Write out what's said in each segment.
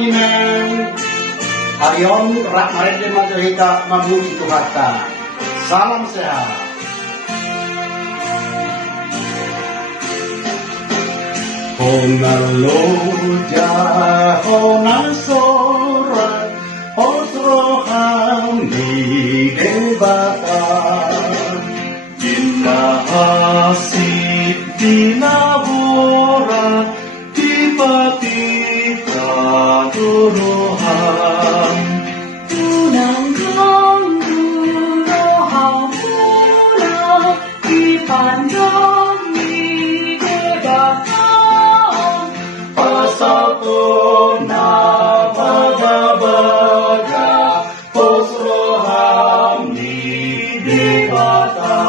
panjenengan. Arion rak marete maturita mabuti tuhata. Salam sehat. Honalo jahona sorat osroham di debata. Kita asik dinaborat tiba-tiba turuhan. Tunang roham mula dipandang di debatang. Pasapuna baga-baga osroham di debata.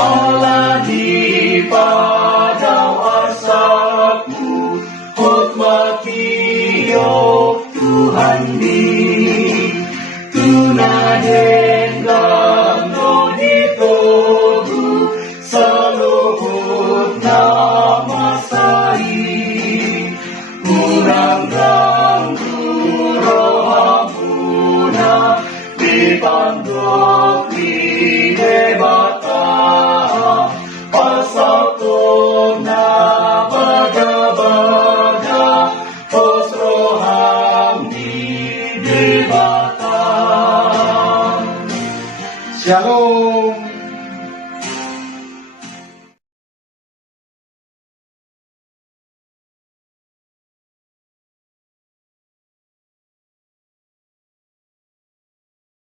Allah di padau asapmu, hikmatiyo Tuhan di tunaden gano ditogu seluhut nama sai kurang ganggu rohamuna dipandok di debata pasatona baga-baga osroham di debata. Shalom.